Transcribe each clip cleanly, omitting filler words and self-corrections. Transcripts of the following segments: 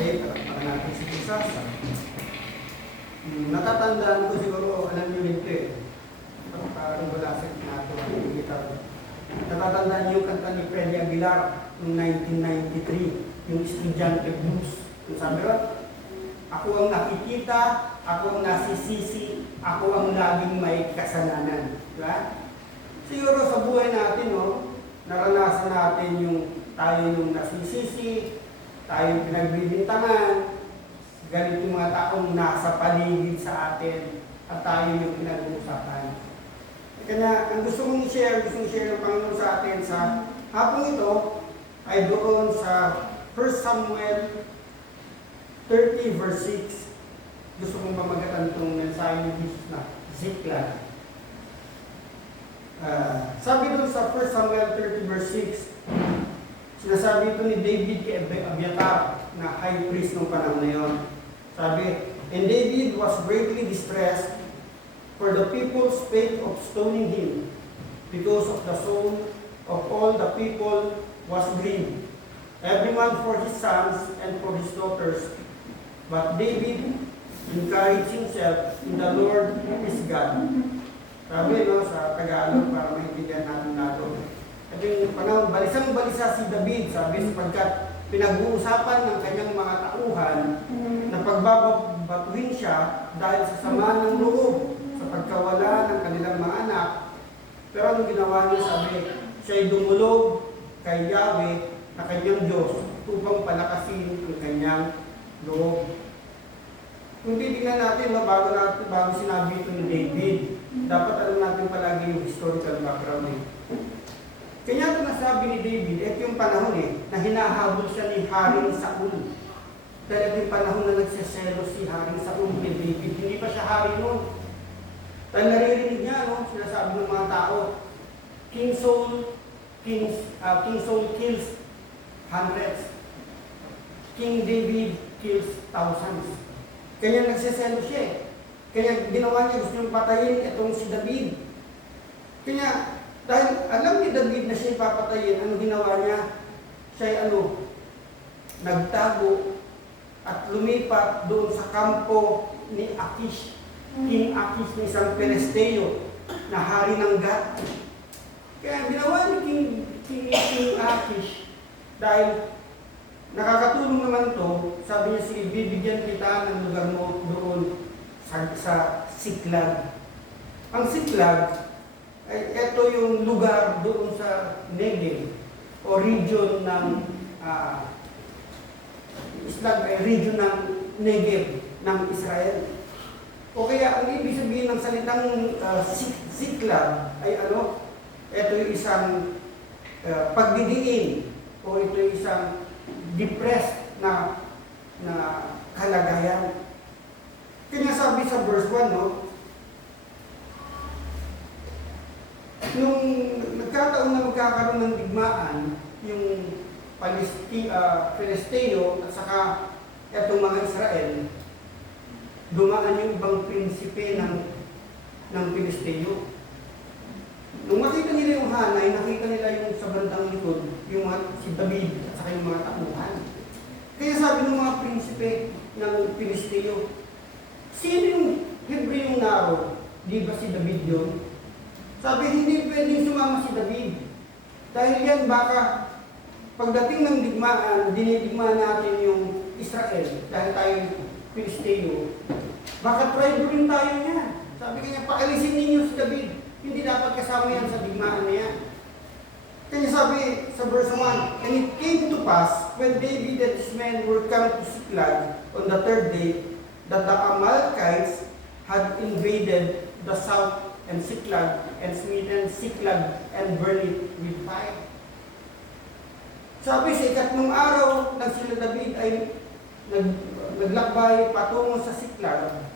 Okay, palakpakan natin si Jesus. Natatandaan ko siguro, alam niyo rin ito eh. Parang wala sa nato ang gitar. Natatandaan niyo yung kanta ni Freddy Aguilar noong 1993, yung Estudyante Blues. Yung sabi ron, ako ang nakikita, ako ang nasisisi, ako ang laging may kasalanan. Diba? Siguro sa buhay natin, no, naranasan natin yung tayo yung nasisisi, tayo yung pinagbibintangan, ganito yung mga taong nasa paligid sa atin, at tayo yung pinag-uusapan. Kaya ang gusto kong i-share ng Panginoon sa atin sa hapong ito, ay doon sa 1 Samuel 30 verse 6. Gusto kong pamagatan itong mensahe ni Jesus na Ziklag. Sabi doon sa 1 Samuel 30 verse 6, sinasabi ito ni David kay Abiatar na high priest ng panahon na yun. Sabi, and David was greatly distressed for the people's fate of stoning him, because of the soul of all the people was grieved, every man for his sons and for his daughters. But David encouraged himself in the Lord his God. Sabi no, sa Tagalog para maintindihan natin nato. At yung panahon, balisang-balisa si David, sabi, sapagkat pinag-uusapan ng kanyang mga tauhan na pagbabatuhin siya dahil sa sama ng loob sa pagkawala ng kanilang mga anak. Pero anong ginawa niya, sabi, siya'y dumulog kay Yahweh na kanyang Diyos upang palakasin ang kanyang loob. Kung titignan natin, no, bago sinabi ito ni David, dapat alam natin palagi yung historical background eh. Kaya ito nasabi ni David, ito yung panahon na hinahabol siya ni Haring Saul. Dahil ito yung panahon na nagseselo si Haring Saul ni David. Hindi pa siya hari noon. Dahil naririnig niya, no, sinasabi ng mga tao, King Saul kills hundreds. King David kills thousands. Kanya nagseselo siya eh. Kaya ginawa niya, gusto niyang patayin itong si David. Kaya, dahil alam ni David na siya papatayin, ano ginawa niya? Siya'y nagtago at lumipat doon sa kampo ni Akish, King Akish ni isang Pelesteo na hari ng Gat. Kaya ginawa ni King Akish, dahil nakakatulong naman to, sabi niya, sige, bibigyan kita ng lugar mo doon sa Ziklag. Ang Ziklag, ay ito yung lugar doon sa Negev o region ng Ziklag ay region ng Negev ng Israel. O kaya ang ibig sabihin ng salitang Ziklag ay ano? Ito yung isang pagdidiin o ito yung isang depressed na kalagayan. Kaya sabi sa verse 1, no? Nung nagkataon na magkakaroon ng digmaan, yung Filisteo at saka itong mga Israel, dumaan yung ibang prinsipe ng Filisteo. Nung makita nila yung hanay, nakita nila yung sa bandang likod, yung si David at saka yung mga tauhan. Kaya sabi ng mga prinsipe ng Filisteo, sino yung Hebrewong naro? Di ba si David yun? Sabi, hindi pwedeng sumama si David. Dahil yan, baka pagdating ng digmaan, dinidigmaan natin yung Israel, dahil tayo Filisteo, baka tribe rin tayo niya. Sabi kanya, paalisin ninyo si David. Hindi dapat kasama yan sa digmaan niya. Kanya sabi sa verse 1, and it came to pass, when David and his men were come to Ziklag on the third day, that the Amalekites had invaded the south and Ziklag, and smitten Ziklag, and burned it with fire. Sabi sa ikatlong araw na sila David ay naglakbay patungo sa Ziklag.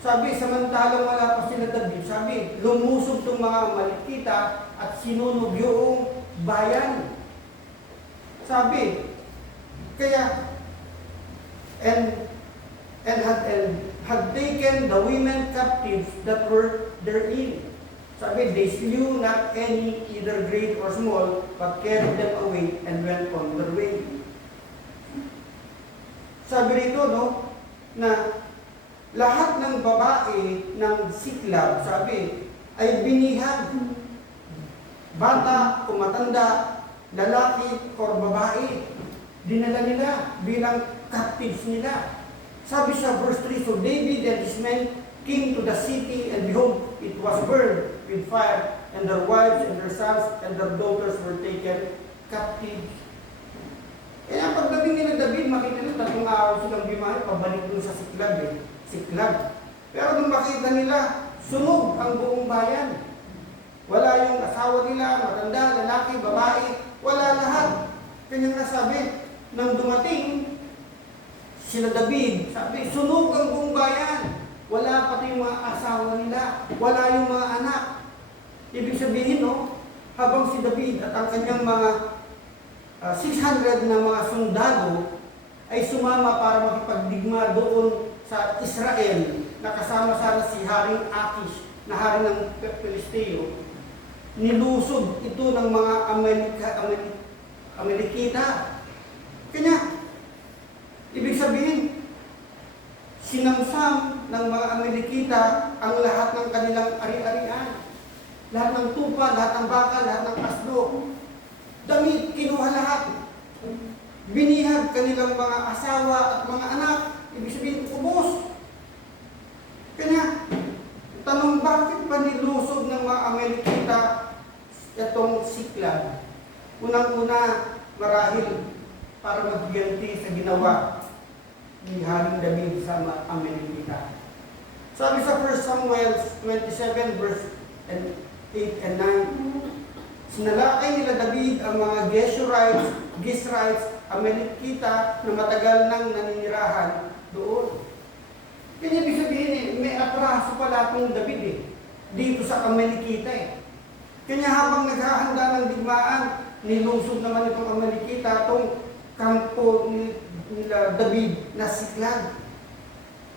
Sabi, samantalang wala pa sila David, sabi, lumusog itong mga Amalekita at sinunog yung bayan. Sabi, kaya, and had taken the women captives that were therein. Sabi, they slew not any, either great or small, but carried them away and went on their way. Sabi rito, no, na lahat ng babae ng Siklab, sabi, ay binihag. Bata o matanda, lalaki o babae, dinala nila bilang captives nila. Sabi sa verse 3, so David and his men came to the city, and behold, it was burned with fire, and their wives and their sons and their daughters were taken captive. Kaya pagdating nila David, makita nila 3 araw silang bimahe, pabalik dun sa Siklag Siklag. Pero nung makita nila, sunog ang buong bayan. Wala yung asawa nila, matanda, lalaki, babae, wala lahat. Kanyang nasabi, nang dumating sila David, sabi, sunog ang buong bayan. Wala pati yung mga asawa nila, wala yung mga anak. Ibig sabihin, no, habang si David at ang kanyang mga 600 na mga sundalo ay sumama para makipagdigma doon sa Israel, na kasama sana si Haring Akish, na hari ng Pilisteo, nilusog ito ng mga Amalekita. Kanya, ibig sabihin, sinamsam ng mga Amalekita ang lahat ng kanilang ari-arian. Lahat ng tupa, lahat ng baka, lahat ng kasdo. Damit, kinuha lahat. Binihag kanilang mga asawa at mga anak. Ibig sabihin, ubos. Kanya, tanong, bakit ba nilusog ng mga Amalekita itong Siklag? Unang-una, marahil para magbiganti sa ginawa ni Haring David sa mga Amalekita. Sabi sa 1 Samuel 27 verse 8 and 9, sinalakay nila David ang mga Geshurites, Amalekita na matagal nang naninirahan doon. Kaya ibig sabihin, may atraso pala itong David dito sa Amalekita Kanya habang naghahanda ng digmaan, nilusog naman itong Amalekita itong kampo nila David na Siklag.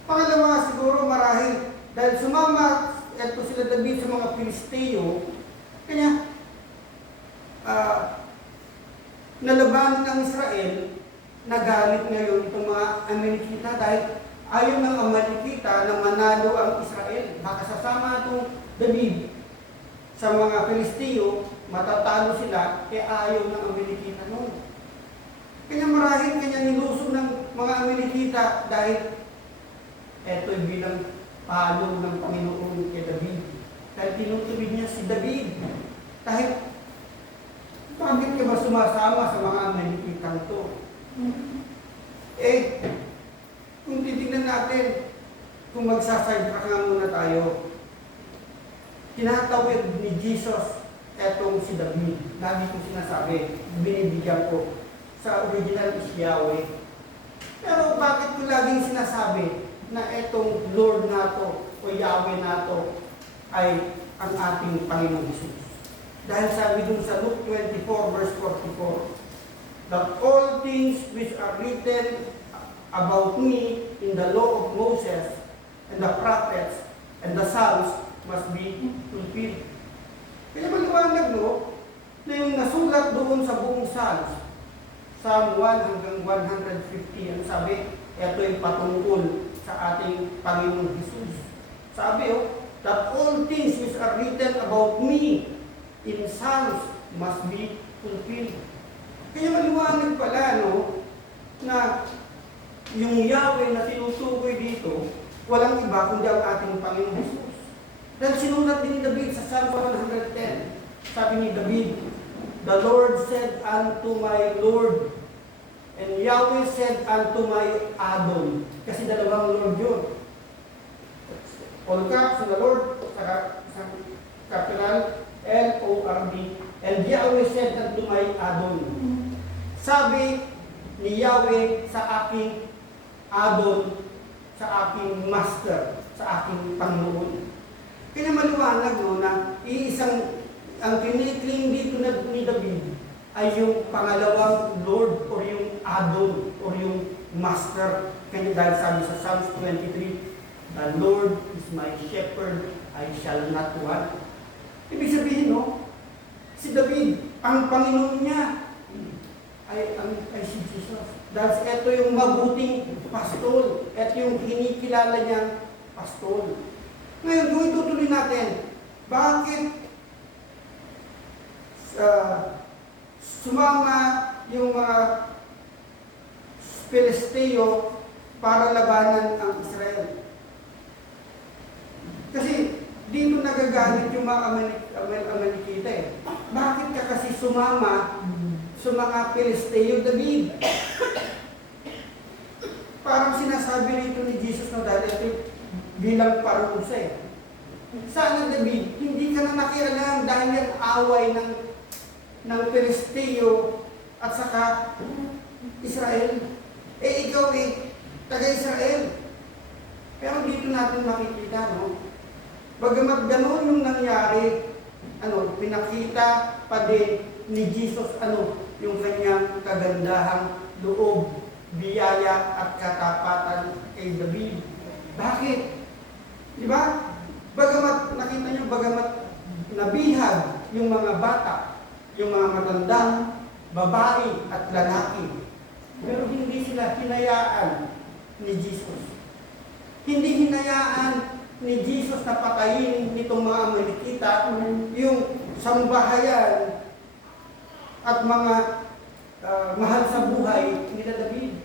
Pangalawa siguro marahil dahil sumama ito sila David sa mga Pilisteo, kanya nalabanan ng Israel, nagalit ngayon itong mga Amalekita dahil ayaw ng Amalekita na manalo ang Israel. Baka sasama itong David sa mga Pilisteo, matatalo sila, kaya ayaw ng Amalekita noon. Kanya marahil kanya nilusog ng mga Amalekita dahil eto'y bilang palo ng Panginoon kay David. Dahil tinutuwid niya si David. Dahil, bakit ka ba sumasama sa mga Amalekitang to? Kung titignan natin, kung magsaside-track nga muna tayo, tinatawid ni Jesus etong si David. Lagi kong sinasabi, binibigyan ko sa original is Yahweh. Pero bakit ko laging sinasabi na etong Lord nato o Yahweh nato ay ang ating Panginoong Jesus? Dahil sabi dun sa Luke 24 verse 44, that all things which are written about me in the law of Moses and the prophets and the Psalms must be fulfilled. Kaya maliwanag, no, na yung nasulat doon sa buong Psalms, Psalm 1 hanggang 150, ang sabi, ito ay patungkol sa ating Panginoong Jesus. Sabi, that all things which are written about me in Psalms must be fulfilled. Kaya maliwanag pala, no, na yung Yahweh na tinutukoy dito, walang iba kundi ang ating Panginoong Jesus. Dahil sinulat din ni David sa Psalm 110, sabi ni David, the Lord said unto my Lord, and Yahweh said unto my Adon. Kasi dalawang Lord yun. All caps the Lord, sa capital L-O-R-D, and Yahweh said unto my Adon. Sabi ni Yahweh sa aking Adon, sa aking Master, sa aking Panginoon. Kaya maliwanag, no, na iisang ang kiniklaim dito ni David ay yung pangalawang Lord or yung Adon or yung Master. Kaya dahil sabi sa Psalms 23, the Lord is my shepherd, I shall not want. Ibig sabihin, no, si David, ang Panginoon niya ay si Jesus. Dahil ito yung mabuting pastol. Ito yung kinikilala niyang pastol. Ngayon, kung itutuloy natin, bakit sumama yung mga Pilisteo para labanan ang Israel? Kasi dito nagagalit yung mga Amalekita eh. Bakit ka kasi sumama sa mga Pilisteo, David? Parang sinasabi rito ni Jesus na dati bilang parusa eh. Sana David, hindi ka na nakialam dahil yung away ng Pilisteo at saka Israel. Eh ikaw taga-Israel. Pero dito natin makikita, no? Bagamat gano'n yung nangyari, pinakita pa din ni Jesus, yung kanyang kagandahang loob, biyaya at katapatan kay David. Bakit? Di ba? Bagamat, nakita nyo, bagamat nabihag yung mga bata, yung mga matandang babae at lalaki, pero hindi sila hinayaan ni Jesus. Hindi hinayaan ni Jesus na patayin nitong mga Amalekita yung sambahayan at mga mahal sa buhay nila David.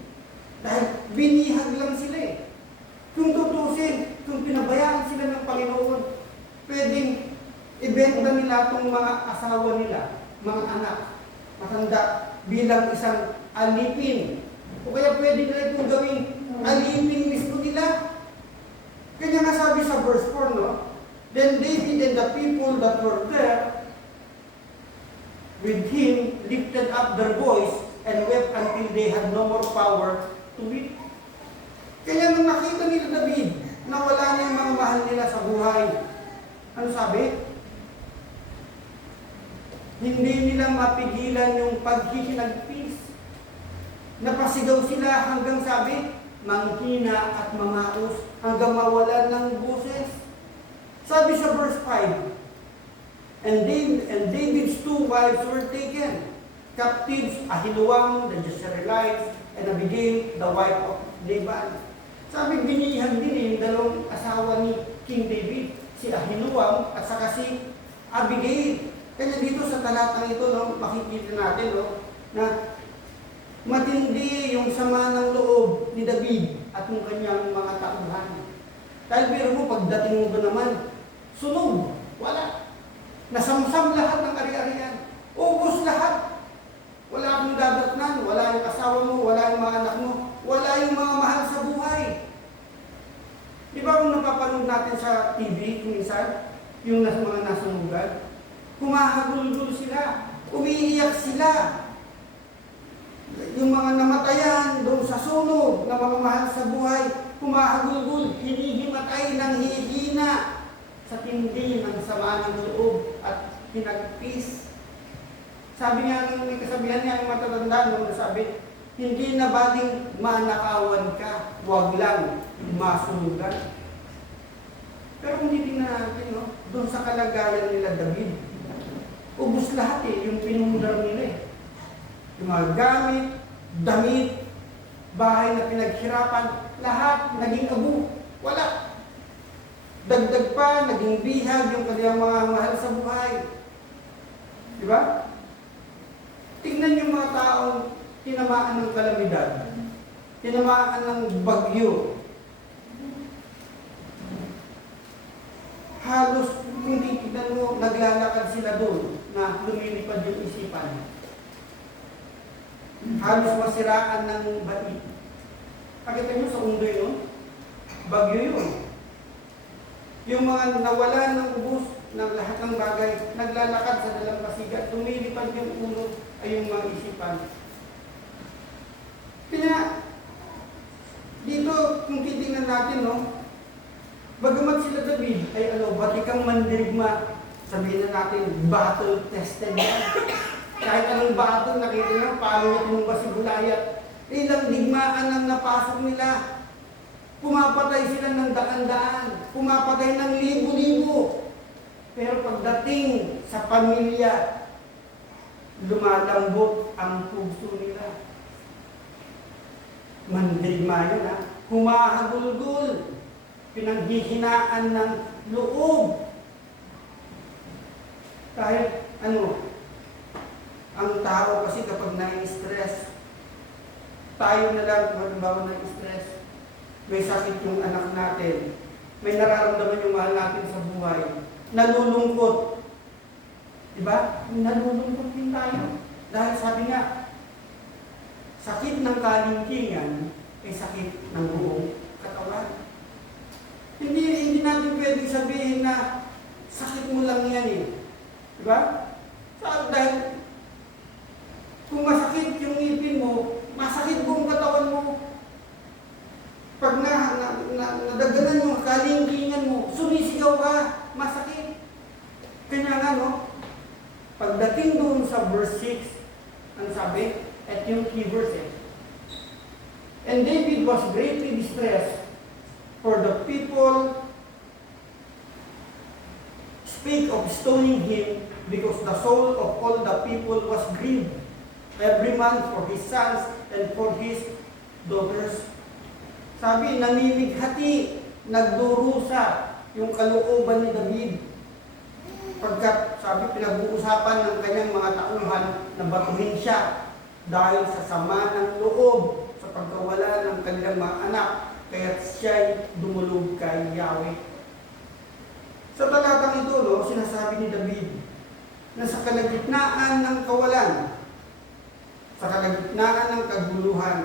Dahil binihag lang sila eh. Kung tutusin, kung pinabayaan sila ng Panginoon, pwedeng ibenta nila itong mga asawa nila, mga anak, matanda, bilang isang alipin. O kaya pwede nila itong gawing alipin mismo nila. Kanya nga sabi sa verse 4, no? Then David and the people that were there with him lifted up their voice and wept until they had no more power to weep. Kaya nung nakita nila David na wala niya yung mga mahal nila sa buhay, ano sabi? Hindi nila mapigilan yung paghihinagpis. Napasigaw sila hanggang sabi, manghina at mamaos hanggang mawalan ng boses. Sabi sa verse 5, and David's two wives were taken captives, Ahinoam, the Jezreelites, and Abigail, the wife of Nabal. Sabi, binihag din yung dalawang asawa ni King David, si Ahinoam at saka si Abigail. Kaya dito sa talatang ito, no, makikita natin na matindi yung sama ng loob ni David at yung kanyang mga tauhan. Dahil biro mo, pagdating mo ba naman, sunog, wala. Nasamsam lahat ng ari-arian. Ubus lahat. Wala akong dadatnan, wala yung asawa mo, wala yung mga anak mo, wala yung mga mahal sa buhay. Di ba kung napapanood natin sa TV, minsan, yung mga nasunugan, humahagulgul sila, umiiyak sila. Yung mga namatayan doon sa sunog na mga mahal sa buhay, humahagulgul, hinihimatay ng hihina sa tindi ng sama ng loob at pinagpis. Sabi nga ng may kasabihan niya ng matatanda nung sabi, hindi na baling manakawan ka, huwag lang masunugan. Pero kung titingnan natin, no, doon sa kalagayan nila David, ubus lahat yung pinundar nila eh. Yung mga gamit, damit, bahay na pinaghirapan, lahat naging abu. Wala. Dagdag pa, naging bihag yung kanilang mga mahal sa buhay. Di ba? Tingnan yung mga taong tinamaan ng kalamidad, tinamaan ng bagyo. Halos, kung titignan mo, naglalakad sila doon na lumilipad yung isipan. Halos masiraan ng bait. Pakita nyo sa undoy nun, bagyo yun. Yung mga nawala ng ubos ng lahat ng bagay, naglalakad sa dalampasigat, tumilipad yung ulo ay yung mga isipan. Kaya, dito, kung titingnan natin, no, bagamat sila David ay batikang mandirigma, sabihin na natin, battle-tested yan. Kahit anong battle, nakita nyo, paano tumumba si Goliath. Ilang digmaan ang napasok nila. Pumapatay sila ng daan-daan, pumapatay ng libo-libo. Pero pagdating sa pamilya, lumalambot ang puso nila. Mandirigma yun, ha? Humahagulgol, pinanghihinaan ng loob. Kahit ang tao kasi kapag na-stress, tayo na lang, halimbawa na-stress, may sakit yung anak natin, may nararamdaman yung mahal natin sa buhay, nalulungkot. Diba? Nalulungkot din tayo. Dahil sabi nga, sakit ng kalingkingan ay sakit ng buong katawan. Hindi natin pwedeng sabihin na sakit mo lang yan eh. Diba? Dahil kung masakit yung ngipin mo, masakit buong katawan mo. Pag nadaganan yung kalingkingan mo, sumisigaw ka, masakit. Kanya nga, no? Pagdating doon sa verse 6, ang sabi, at yung key verse eh. And David was greatly distressed, for the people spake of stoning him, because the soul of all the people was grieved, every man for his sons and for his daughters. Sabi, namimighati, nagdurusa yung kalooban ni David. Pagkat, sabi, pinag-uusapan ng kanyang mga tauhan na batuhin siya dahil sa sama ng loob sa pagkawala ng kanilang mga anak, kaya siya'y dumulog kay Yahweh. Sa talatang ito, no, sinasabi ni David na sa kalagitnaan ng kawalan, sa kalagitnaan ng kaguluhan,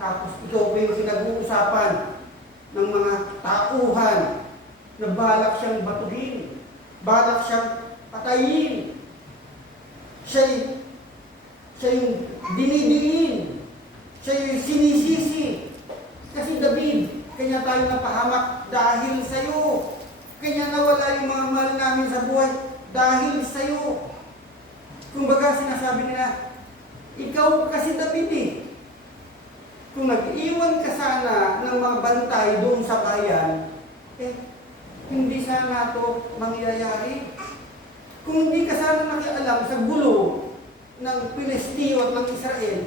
tapos ito pa yung pinag-uusapan ng mga tauhan na balak siyang batuhin, balak siyang patayin. Siya yung dinidiin, siya yung sinisisi. Kasi David, kanya tayo napahamak dahil sa'yo. Kanya nawala yung mga mahal namin sa buhay dahil sa'yo. Kumbaga sinasabi nila, ikaw kasi David eh. Kung nag-iwan ka sana ng mga bantay doon sa bayan, hindi sana ito mangyayari. Kung hindi ka sana nakialam sa gulo ng Pilisteo at ng Israel,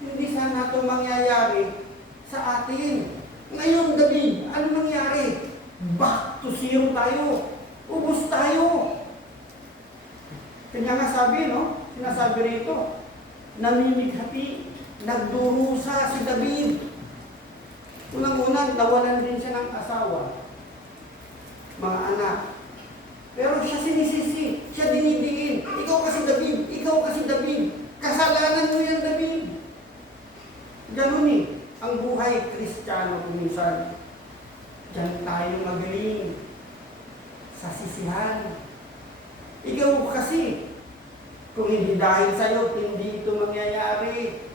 hindi sana ito mangyayari sa atin. Ngayon, David, ano nangyari? Back to Zion tayo. Ubus tayo. Kanya nga sabi, no? Sinasabi rito, namimighati, nagdurusa si David. Unang-unang, nawalan din siya ng asawa, mga anak. Pero siya sinisisi, siya dinidiin. Ikaw kasi David, ikaw kasi David. Kasalanan mo yan, David. Ganun eh, ang buhay Kristiyano kuminsan. Diyan tayo magaling sa sisihan. Ikaw kasi, kung hindi dahil sa'yo, hindi ito mangyayari.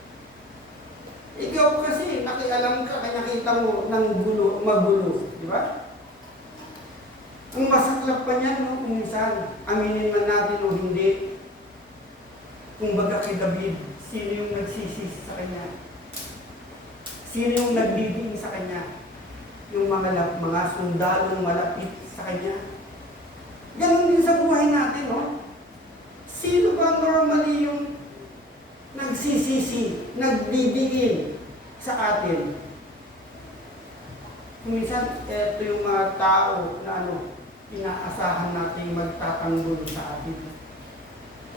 Ikaw kasi, nakialam ka, kaya nakita mo ng magulo. Di ba? Ang masaklap pa niyan, no, kung minsan, aminin man natin o hindi. Kung baga kay David, sino yung nagsisisi sa kanya? Sino yung nagbibing sa kanya? Yung mga sundalong malapit sa kanya. Ganon din sa buhay natin, no? Sino ba normally yung nagsisisi, nagbibigin sa atin? Minsan, ito yung mga tao na inaasahan natin magtatanggol sa atin.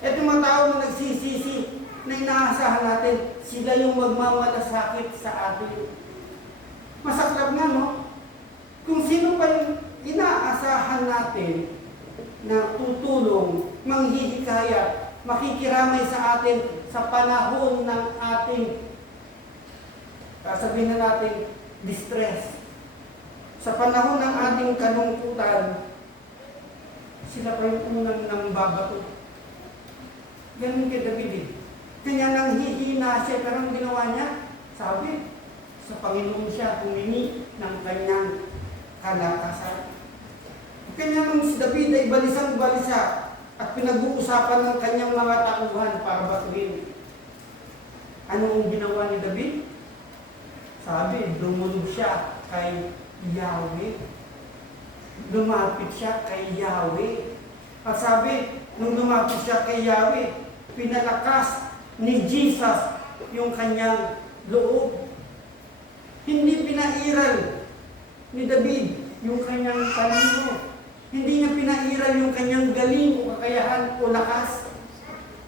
Ito yung mga tao na nagsisisi, na inaasahan natin, sila yung magmamalasakit sa atin. Masaklap nga, no? Kung sino pa yung inaasahan natin na tutulong, manghihikayat, makikiramay sa atin sa panahon ng ating, sabihin na natin, distress. Sa panahon ng ating kalungkutan, sila pa yung unang nambabato. Ganun kay David eh. Kanya nang hihina siya, pero ang ginawa niya, sabi, sa Panginoon siya humingi ng kanyang kalakasan. Kanya nung si David ay balisang-balisa at pinag-uusapan ng kanyang mga tauhan para batuhin. Anong ginawa ni David? Sabi, dumulog siya kay Yahweh. Lumapit siya kay Yahweh. At sabi, nung lumapit siya kay Yahweh, pinalakas ni Jesus yung kanyang loob. Hindi pinairal ni David yung kanyang talino. Hindi niya pinairal yung kanyang galing o kakayahan o lakas.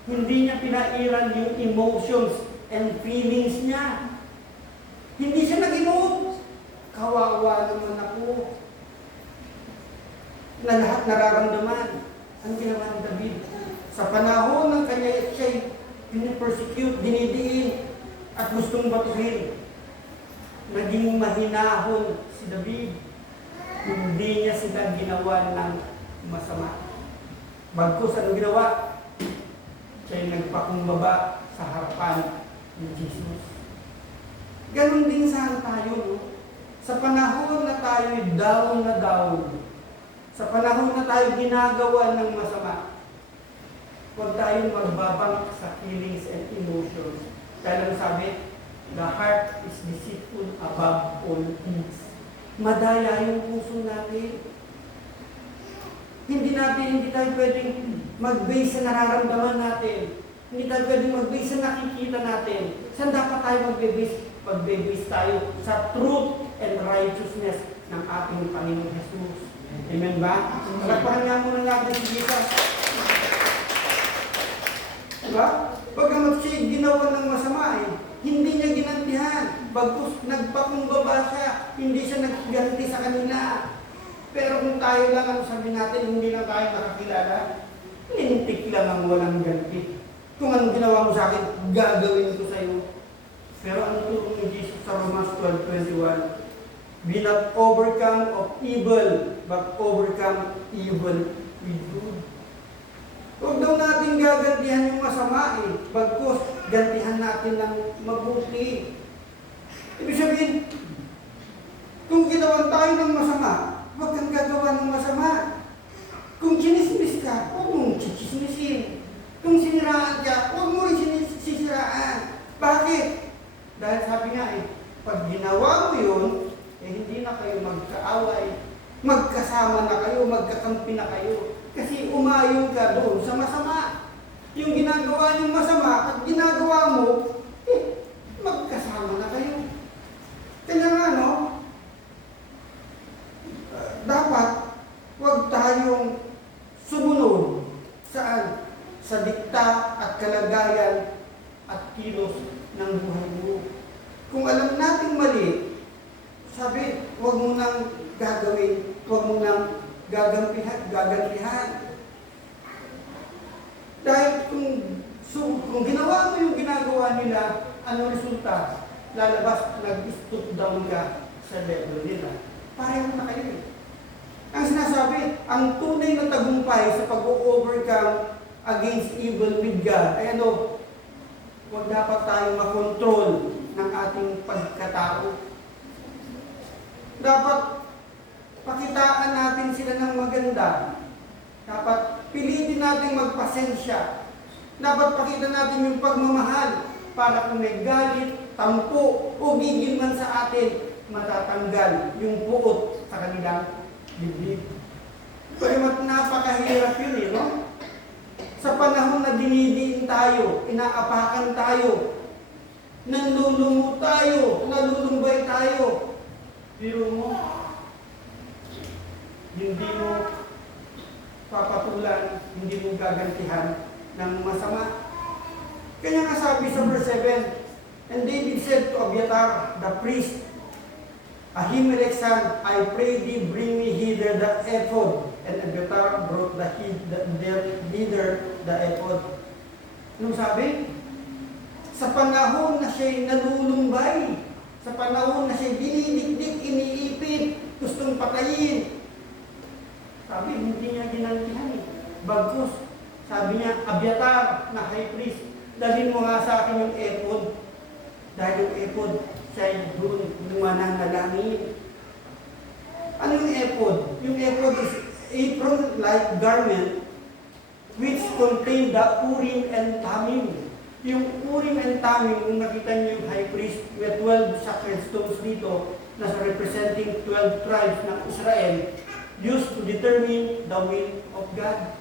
Hindi niya pinairal yung emotions and feelings niya. Hindi siya nag-inom. Kawawa naman ako. Na lahat nararamdaman. Ang ginawa ni David? Sa panahon ng kanya siya'y pinipersecute, dinidiin, at gustong batuhin. Naging mahinahon si David. Hindi niya sila ginawa ng masama. Bagkus anong ginawa? Siya'y nagpakumbaba sa harapan ni Jesus. Ganon din sana tayo, no? Sa panahon na tayo'y down na down, sa panahon na tayo ginagawa ng masama, huwag tayong magbabang sa feelings and emotions. Kaya lang sabi, the heart is deceitful above all things. Madaya yung puso natin. Hindi tayo pwedeng mag-base sa nararamdaman natin. Hindi tayo pwedeng mag-base sa nakikita natin. Saan dapat tayo mag-base? Mag-base tayo sa truth and righteousness ng ating Panginoon Jesus. Amen ba? Palakpakan nga muna natin si Jesus. Diba? Pagkamat siya ginawa ng masama hindi niya ginantihan. Bagkus nagpakumbaba siya, hindi siya nagganti sa kanila. Pero kung tayo lang, ano sabi natin, hindi lang tayo nakakilala, lintik lang ang walang ganti. Kung anong ginawa mo sa akin, gagawin ko sa iyo. Pero ano turong ni Jesus sa Romans 12:21? Be not overcome of evil, but overcome evil with good. Huwag daw natin gagantihan yung masama bagkus gantihan natin ng mabuti. Ibig sabihin, kung ginawan tayo ng masama, huwag kang gagawa ng masama. Kung chinismis ka, huwag mong chichismisin. Kung siniraan ka, huwag mo rin sisiraan. Bakit? Dahil sabi nga pag ginawa mo yun, hindi na kayo magkaaway. Magkasama na kayo, magkakampi na kayo. Kasi umayon ka doon sa masama. Yung ginagawa niyong masama at ginagawa mo, magkasama na kayo. Kaya nga, no? Dapat, huwag tayong sumunod saan? Sa dikta at kalagayan at kilos ng buhay mo. Kung alam nating mali, sabi, huwag mo nang gagawin, huwag mo nang gagantihan. Dahil kung ginawa mo yung ginagawa nila, ano resulta? Lalabas, nag-stoop down ka sa level nila. Pareho na kayo. Ang sinasabi, ang tunay na tagumpay sa pag-overcome against evil with God, huwag dapat tayong makontrol ng ating pagkatao. Dapat pakitaan natin sila ng maganda. Dapat pilitin natin magpasensya. Dapat pakita natin yung pagmamahal para kung may galit, tampo, o gigil man sa atin, matatanggal yung puot sa kanilang bibig. Pero napakahirap yun no? Sa panahon na dinidiin tayo, inaapakan tayo, nanlulungo tayo, nalulumbay tayo, biro mo, hindi mo papatulan, hindi mo gagantihan ng masama. Kaya nga sabi sa verse 7, and David said to Abiathar, the priest, Ahimelech's son, I pray thee bring me hither the ephod. And Abiathar brought hither the ephod. Anong sabi? Sa panahon na siya'y nalulumbay, sa panahon na siya'y dinidikdik, iniipit, gustong patayin, sabi, hindi niya ginantihan Bagkus, sabi niya, Abiathar na high priest, dalhin mo nga sa akin yung ephod. Dahil yung ephod, siya'y doon mananalangin. Ano yung ephod? Yung ephod is apron-like garment which contain the Urim and Thummim. Yung Urim and Thummim, kung nakita niyo yung high priest, with 12 sacred stones dito, na representing 12 tribes ng Israel, used to determine the will of God.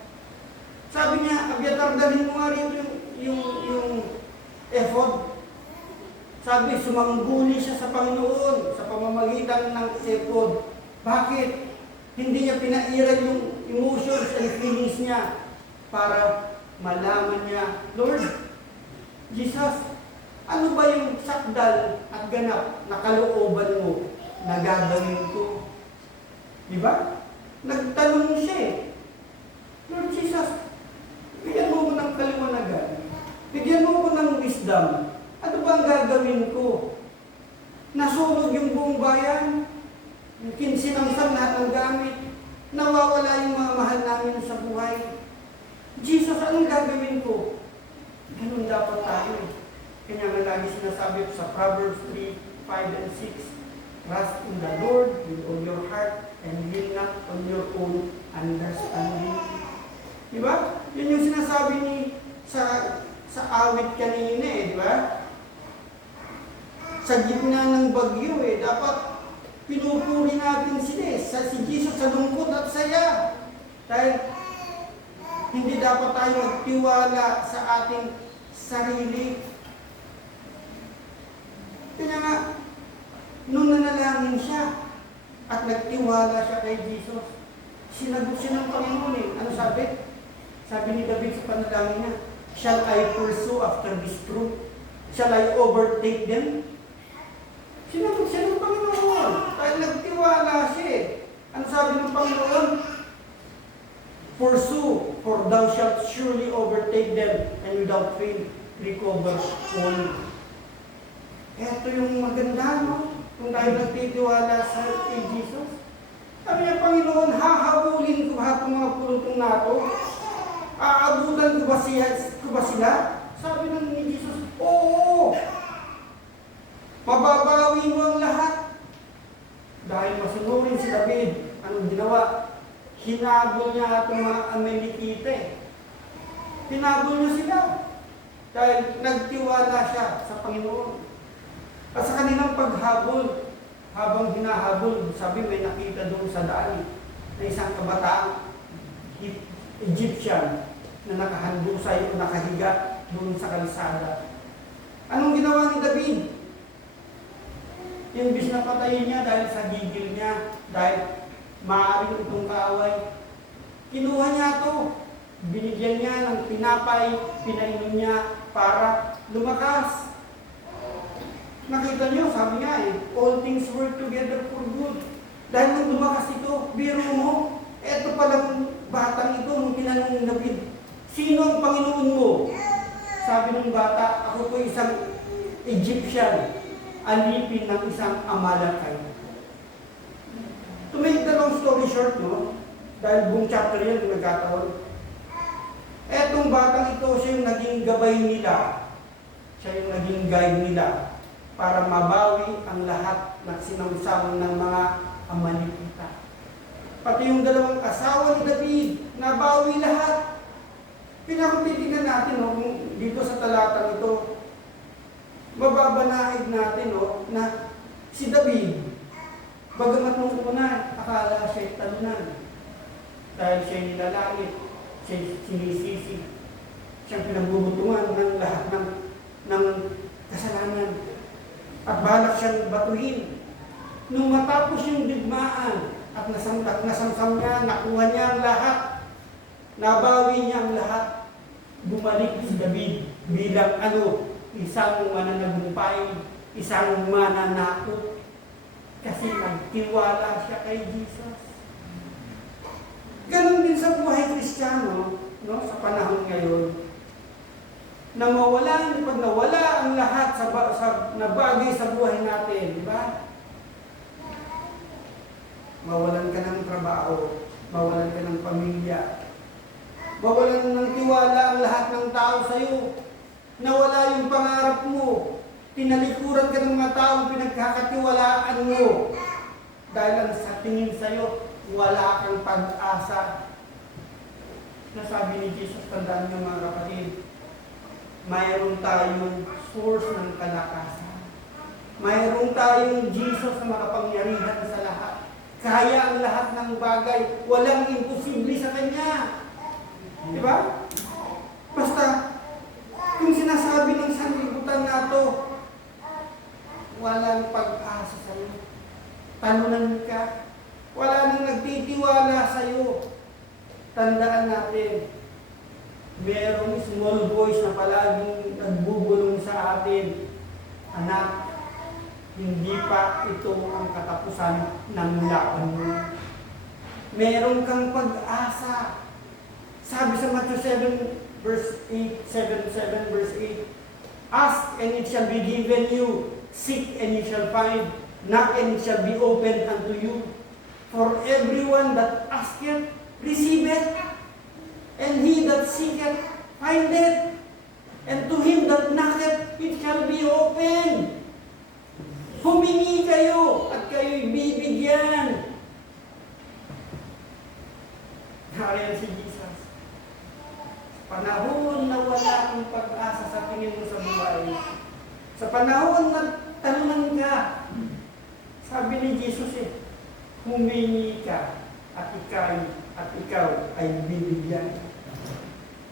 Sabi niya, Abiathar, dalhin mo nga rin yung effort. Sabi, sumangguni siya sa Panginoon sa pamamagitan ng effort. Bakit? Hindi niya pinairal yung emotions and feelings niya para malaman niya, Lord, Jesus, ano ba yung sakdal at ganap na kalooban mo na gagawin ko? Diba? Nagtanong siya eh. Lord Jesus, bigyan mo ko ng kaliwanagan. Bigyan mo ko ng wisdom. Ano ba ang gagawin ko? Nasunog yung buong bayan. Yung kinsinamsam lahat ng gamit. Nawawala yung mga mahal namin sa buhay. Jesus, anong gagawin ko? Ganun dapat tayo. Kanya nga lagi sinasabi sa Proverbs 3, 5, and 6. Trust in the Lord with all your heart and lean not on your own understanding. Diba? Yun yung sinasabi ni sa awit kanina eh, diba? Sa gitna ng bagyo eh, dapat pinupuri natin sila eh. Si Jesus sa lungkot at saya. Dahil hindi dapat tayo magtiwala sa ating sarili. Kaya nga, nung nanalangin siya at nagtiwala siya kay Jesus, sinagot siya ng Panginoon eh. Ano sabi? Sabi ni David sa panalangin niya, shall I pursue after this truth? Shall I overtake them? Sinagot siya ng Panginoon. Dahil nagtiwala siya eh. Ano sabi ng Panginoon? Pursue, for thou shalt surely overtake them, and without fail, recover all. Ito yung maganda, no? Kung tayo nagtitiwala sa kay Jesus. Sabi niya, Panginoon, hahabulin ko lahat ng mga puluntong nato. Aabutan ko ba sila? Sabi ng ni Jesus, oo! Mababawi mo ang lahat. Dahil masunurin si David, anong ginawa? Hinabol niya itong mga Amalekite. Hinabol niya sila. Dahil nagtiwala siya sa Panginoon. At sa kanilang paghabol, habang hinahabol, sabi may nakita doon sa daan na isang kabataang Egyptian na nakahandusay o nakahiga doon sa kalsada. Anong ginawa ni David? Imbis na patayin niya dahil sa gigil niya, dahil maaaring itong kaaway, kinuha niya ito. Binigyan niya ng tinapay, pinainom niya para lumakas. Nakita niyo, sabi nga eh, all things work together for good. Dahil nung lumakas ito, biro mo, eto palang batang ito, nung tinanong ni David, sino ang Panginoon mo? Sabi ng bata, ako po isang Egyptian, alipin ng isang Amalekite. To make the long story short, no? Dahil buong chapter yan, nagkataon. Etong batang ito, siya yung naging gabay nila. Siya yung naging guide nila para mabawi ang lahat ng sinamsam ng mga Amalekita. Pati yung dalawang asawa ni David, nabawi lahat. Pinakutitingnan natin, no, dito sa talatang ito, mababanaig natin, no, na si David, bagamat nung una, akala siya'y talunan. Dahil siya'y nilalait, siya'y sinisisi, siyang pinagbubutungan ng lahat ng kasalanan. At balak siyang batuhin. Nung matapos yung digmaan at nasamsam niya, nakuha niya ang lahat, nabawi niya ang lahat, bumalik si David bilang isang mananagumpay, isang mananakot. Kasi nagtiwala siya kay Jesus. Ganon din sa buhay Kristiyano, no, sa panahon ngayon, na pag nawala ang lahat na bagay sa buhay natin, di ba? Mawalan ka ng trabaho, mawalan ka ng pamilya, mawalan ng tiwala ang lahat ng tao sa iyo, nawala yung pangarap mo, tinalikuran ka ng mga taong pinagkakatiwalaan mo, dahil sa tingin sa iyo, wala kang pag-asa. Nasabi ni Jesus, tandaan niyo mga kapatid, mayroon tayong source ng kalakasan. Mayroon tayong Jesus na makapangyarihan sa lahat. Kaya ang lahat ng bagay, walang imposible sa Kanya. Di ba? Basta, sinasabi ng sanlibutan na to, walang pag-asa sa'yo. Talunan ka. Wala nang nagtitiwala sa'yo. Tandaan natin, merong small voice na palaging nagbubulong sa atin, anak, hindi pa ito ang katapusan ng laban mo. Meron kang pag-asa. Sabi sa Matthew 7, verse 8, 7 verse 8, ask and it shall be given you, seek and you shall find, knock and it shall be opened unto you. For everyone that asketh, receiveth, and he that seeketh, findeth, and to him that knocketh, it shall be opened. Humingi kayo, at kayo'y bibigyan. Kaya si Jesus. Panahon na wala kang pag-asa sa tingin mo sa buhay. Sa panahon na talunan ka, sabi ni Jesus humingi ka at ikaw ay bibigyan.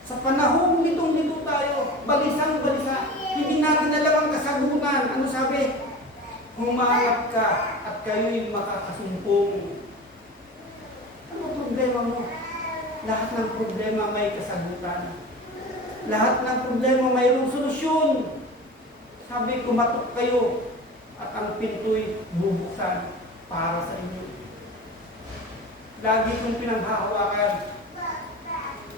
Sa panahon nitong-nito tayo, balisang-balisa, hindi natin alam ang kasagutan. Ano sabi? Humanap ka at kayo'y makakasumpong. Ano problema mo? Lahat ng problema may kasagutan. Lahat ng problema mayroong solusyon. Sabi, kumatok kayo at ang pinto'y bubuksan para sa inyo. Lagi kong pinanghahawakan.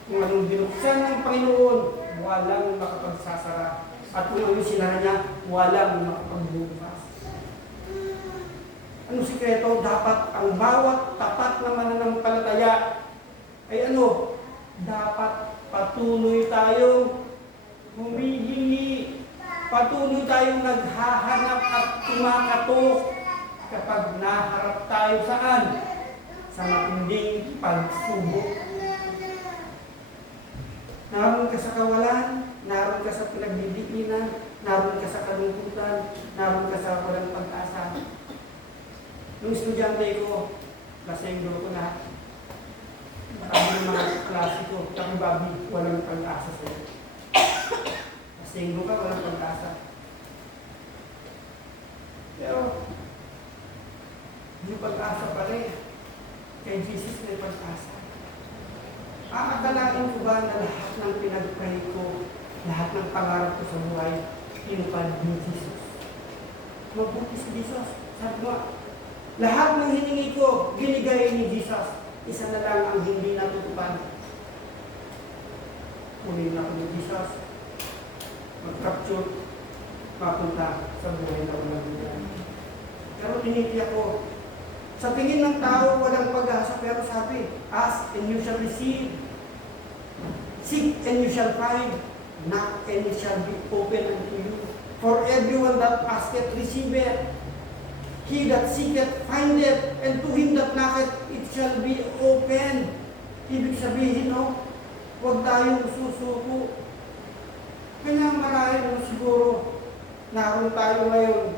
Kung anong binuksan ng Panginoon, walang makapagsasara. At kung anong sinara niya, walang makapagbukas. Anong sikreto? Dapat ang bawat tapat na mananampalataya ay dapat patuloy tayong humihingi, patuloy tayong naghahanap at kumakatok kapag naharap tayo saan? Sa matinding pagsubok. Naroon ka sa kawalan, naroon ka sa pinagdidiinan, naroon ka sa kalungkutan, naroon ka sa walang pag-asa. Nung estudyante ko, lasenggo ko na, marami ng mga klase ko, kami Bobby, walang pag-asa sa'yo. Lasenggo ka, walang pag-asa. Pero, yung pag-asa pa rin, kay Jesus may pag-asa. Aakalain ko ba na lahat ng pinag-pray ko, lahat ng pangarap ko sa buhay, tinupad ni Jesus? Mabuti si Jesus. Sabi mo, lahat ng hiningi ko, binigay ni Jesus. Isa na lang ang hindi natutupad. Kunin na ko ni Jesus. Mag-capture, mapunta sa buhay na walang buhay. Pero tinitiyak ko, sa tingin ng tao, walang pag-asa, pero sabi, ask and you shall receive. Seek and you shall find. Knock and it shall be open unto you. For everyone that asketh, receiveth. He that seeketh, findeth. And to him that knocketh, it shall be open. Ibig sabihin, huwag tayong susuko. Kaya marahil siguro, naroon tayo ngayon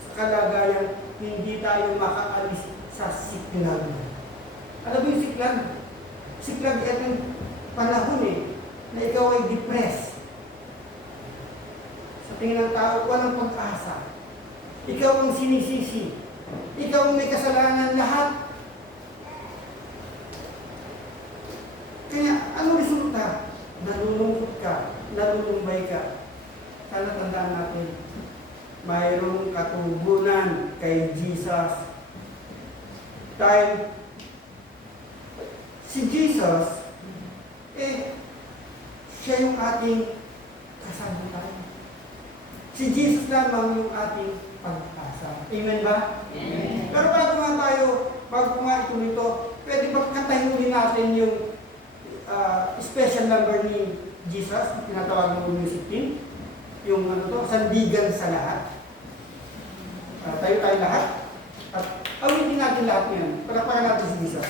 sa kalagayan, hindi tayo makaalis sa siklag. Alam mo yung siklag? Siklag ay yung panahon na ikaw ay depressed. Sa tingin ng tao, walang pag-asa. Ikaw ang sinisisi. Ikaw ang may kasalanan lahat. Kaya, ano resulta? Nalulungkot ka, nalulumbay ka. Sana tandaan natin, mayroong katugunan kay Jesus. Dahil si Jesus, siya yung ating kasagutan. Si Jesus lamang yung ating pag-asa. Amen ba? Amen. Pero bago nga ituloy ito, pwede ba katahin din natin yung special number ni Jesus, tinatawag ng music team? Yung sandigan sa lahat. Tayo lahat. At awitin natin lahat ngayon. Palapakan natin si Jesus.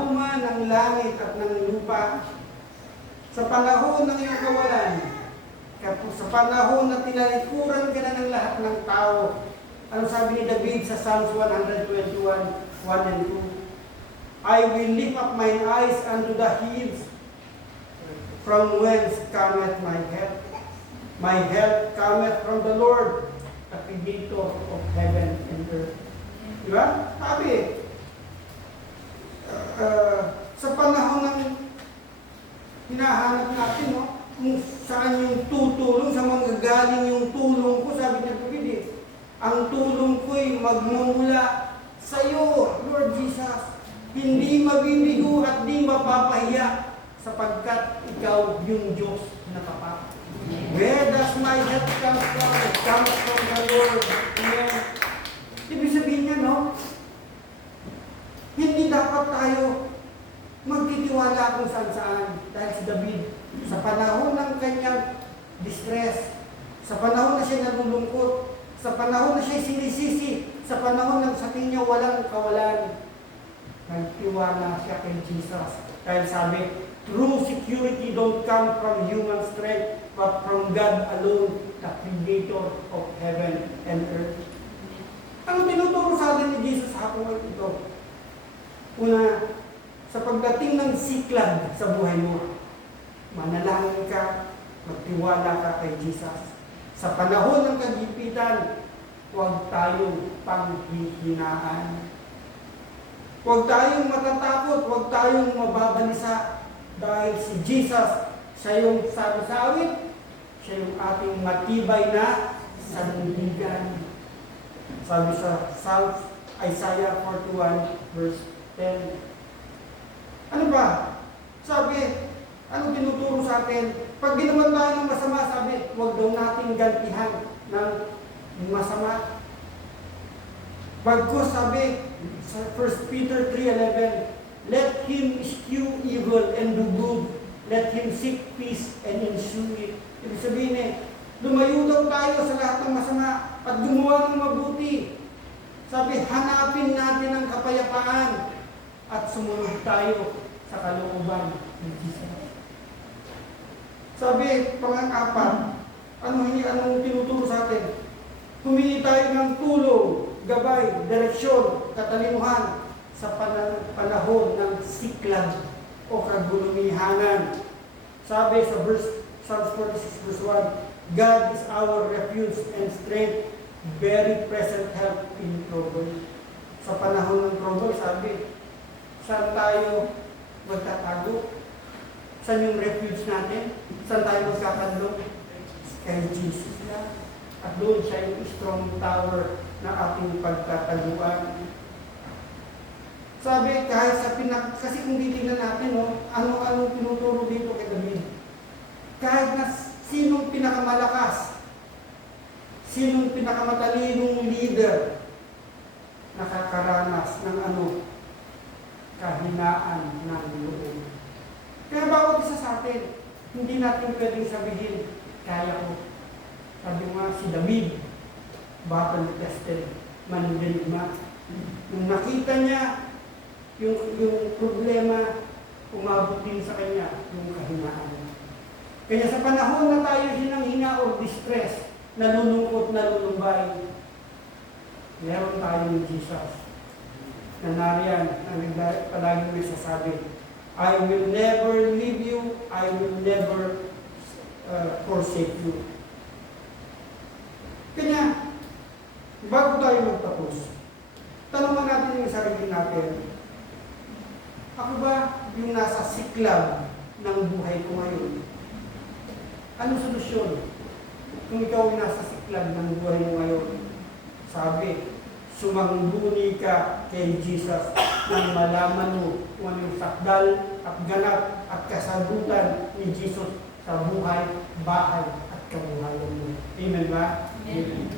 human ng langit at ng lupa, sa panahon ng iyong kawalan, sa panahon na tinalikuran ka na ng lahat ng tao, ano sabi ni David sa Psalms 121, 1 and 2? I will lift up mine eyes unto the hills, from whence cometh my help. My help cometh from the Lord, the Creator of heaven and earth. Diba? Sabi, sa panahon ng hinahanap natin, no? Kung saan yung tutulong, sa mga galing yung tulong ko, sabi niya David, ang tulong ko'y magmumula sa iyo, Lord Jesus. Hindi mabibigo at di mapapahiya sapagkat ikaw yung Diyos na tapat. Where does my help come from? It comes from the Lord. Amen. Ibig sabihin niya, no? Hindi dapat tayo magtitiwala kung saan-saan. Dahil si David, sa panahon ng kanyang distress, sa panahon na siya nalulungkot, sa panahon na siya sinisisi, sa panahon ng sa kanya walang kawalan, nagtiwala siya kay Jesus. Dahil sabi, true security don't come from human strength, but from God alone, the Creator of heaven and earth. Ano tinuturo sa atin ni Jesus sa hapon ito? Una, sa pagdating ng siklag sa buhay mo, manalangin ka, magtiwala ka kay Jesus. Sa panahon ng kagipitan, huwag tayong panghihinaan. Huwag tayong matatakot, huwag tayong mababalisa. Dahil si Jesus, siya yung sabi sa awit, siya yung ating matibay na sandigan. Sabi sa Psalms, Isaiah 41 verse 10. Ano ba? Sabi, anong tinuturo sa atin? Pag ginawan tayo ng masama, sabi, huwag daw nating gantihan ng masama. Bagkus, sabi, sa 1 Peter 3:11, let him eschew evil and do good. Let him seek peace and ensue it. Ibig sabihin lumayo daw tayo sa lahat ng masama at gumawa ng mabuti. Sabi, hanapin natin ang kapayapaan at sumunod tayo sa kalooban ng Jesus. Sabi, pang-apat, anong tinuturo sa atin? Humingi tayo ng tulong, gabay, direksyon, katalinuhan sa panahon ng siklag o kagulumihanan. Sabi sa Psalms 46 verse 1, God is our refuge and strength, very present help in trouble. Sa panahon ng trouble, sabi, saan tayo magtatago? Saan yung refuge natin? Saan tayo magkakadlong? Kay Jesus na. At doon siya yung strong tower na ating pagtataguan. Sabi, kahit sa kasi kung titignan natin, ano tinuturo dito kay David? Kahit na sinong pinakamalakas, sinong pinakamatalinong leader, nakakaranas ng kahinaan ng loob. Kaya bawat isa sa atin, hindi natin pwedeng sabihin, kaya ko. Sabi nga si David, battle tested, mandirigma. Nung nakita niya yung problema, umabot din sa kanya yung kahinaan. Kaya sa panahon na tayo hinang-hina o distress, nalulungkot, nalulumbay, meron tayo ni Jesus. Na nariyan, palagi may sasabi, I will never leave you, I will never forsake you. Kanya, bago tayo magtapos, tanungan natin yung sarili natin, ako ba yung nasa siklag ng buhay ko ngayon? Anong solusyon? Kung ikaw yung nasa siklag ng buhay mo ngayon, sabi, sumangguni ka kay Jesus nang malaman mo kung anong sakdal at ganap at kasagutan ni Jesus sa buhay, bahay at kabuhayan mo. Amen ba? Amen.